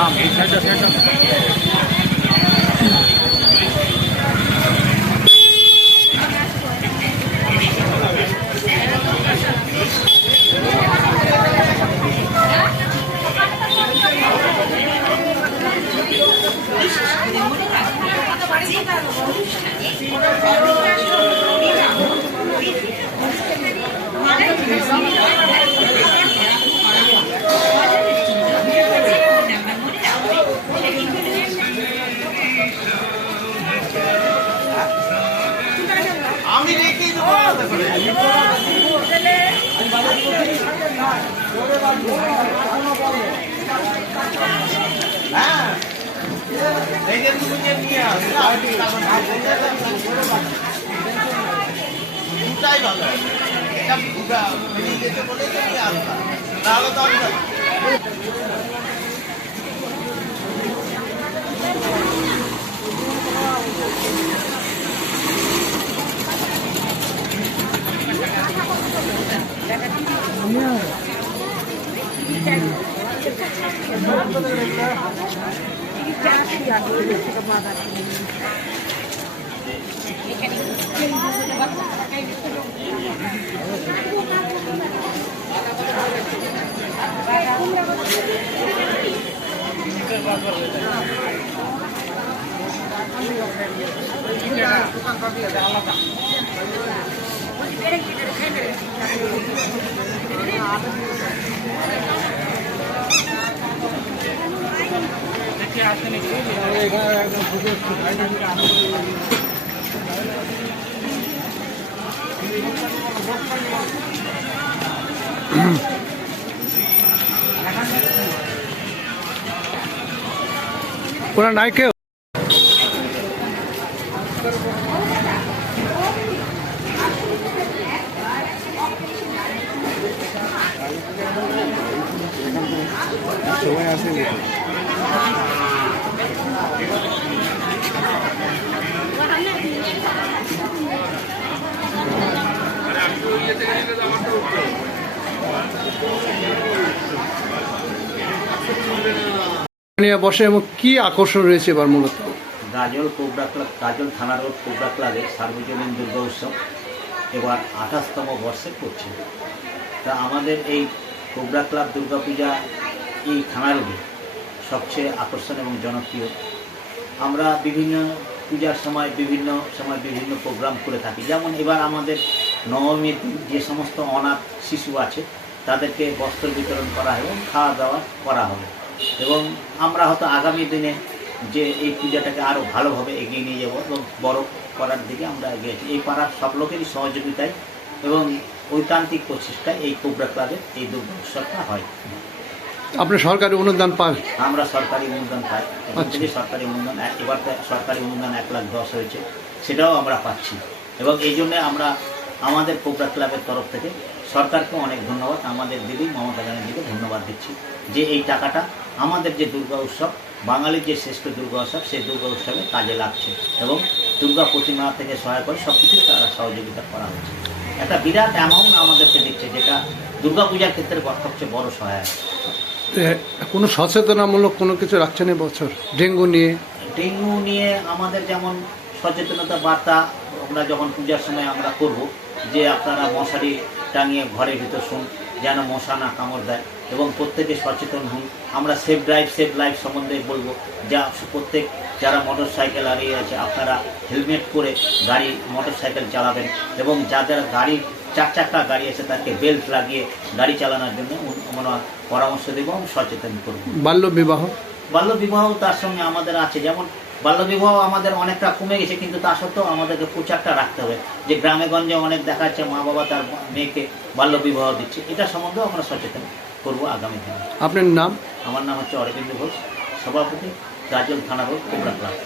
আমি দুটাই ভালো এটা দুটা বেরিয়ে যেতে বলে তো নিয়ে আসবা নাহলে তো আমি যাব। ওরা নাই কেউ বসে এবং কি আকর্ষণ রয়েছে এবার মূলত? গাজল কোবরা ক্লাব গাজল থানা রোড কোবরা ক্লাবে সার্বজনীন দুর্গা উৎসব এবার আঠাশতম বর্ষে করছে তা আমাদের এই কোবরা ক্লাব দুর্গাপূজা এই থানা রোডে সবচেয়ে আকর্ষণ এবং জনপ্রিয়। আমরা বিভিন্ন পূজার সময়, বিভিন্ন সময় বিভিন্ন প্রোগ্রাম করে থাকি। যেমন এবার আমাদের নবমীর দিন যে সমস্ত অনাথ শিশু আছে, তাদেরকে বস্ত্র বিতরণ করা এবং খাওয়া দাওয়া করা হবে। এবং আমরা হয়তো আগামী দিনে যে এই পূজাটাকে আরও ভালোভাবে এগিয়ে নিয়ে যাব এবং বড় করার দিকে আমরা এগিয়ে আছি। এই পাড়ার সব লোকেরই সহযোগিতায় এবং ঐকান্তিক প্রচেষ্টায় এই কোবরা ক্লাবের এই দুর্গা উৎসবটা হয়। আপনি সরকারি অনুদান পান? আমরা সরকারি অনুদান পাই। আচ্ছা। সরকারি অনুদান এবার সরকারি অনুদান এক লাখ দশ হয়েছে সেটাও আমরা পাচ্ছি। এবং এই জন্যে আমরা আমাদের কোবরা ক্লাবের তরফ থেকে সরকারকে অনেক ধন্যবাদ আমাদের দিদি মমতা ব্যানার্জিকে ধন্যবাদ দিচ্ছি যে এই টাকাটা আমাদের যে দুর্গা উৎসব বাঙালির যে শ্রেষ্ঠ দুর্গা উৎসব সেই দুর্গা উৎসবে কাজে লাগছে এবং দুর্গা প্রতিমা থেকে সহায় করে সব কিছু তারা সহযোগিতা করা হচ্ছে। একটা বিরাট অ্যামাউন্ট আমাদেরকে দিচ্ছে যেটা দুর্গা পূজার ক্ষেত্রে সবচেয়ে বড় সহায়ক। কোনো সচেতনামূলক কোনো কিছু রাখছেন বছর? ডেঙ্গু নিয়ে? ডেঙ্গু নিয়ে আমাদের যেমন সচেতনতা বার্তা আমরা যখন পূজার সময় আমরা করব, যে আপনারা মশারি টাঙিয়ে ঘরের ভিতর শুন, যেন মশা না কামড় দেয় এবং প্রত্যেকে সচেতন হন। আমরা সেফ ড্রাইভ, সেফ লাইফ সম্বন্ধে বলব, যা প্রত্যেক যারা মোটর সাইকেল হারিয়ে আছে আপনারা হেলমেট পরে গাড়ি মোটর সাইকেল চালাবেন এবং যাদের গাড়ি চার চাকা গাড়ি আছে তাকে বেল্ট লাগিয়ে গাড়ি চালানোর জন্য আমরা পরামর্শ দেবো এবং সচেতন করব। বাল্য বিবাহ? বাল্য বিবাহ তার সঙ্গে আমাদের আছে। যেমন বাল্য বিবাহ আমাদের অনেকটা কমে গেছে কিন্তু তা সত্ত্বেও আমাদেরকে প্রচারটা রাখতে হবে। যে গ্রামে গঞ্জে অনেক দেখা যাচ্ছে মা বাবা তার মেয়েকে বাল্য বিবাহ দিচ্ছে। এটা সম্বন্ধেও আমরা সচেতন করব আগামী দিনে। আপনার নাম? আমার নাম হচ্ছে অরবিন্দ ঘোষ সভাপতি গাজল থানা রোড কোবরা ক্লাব।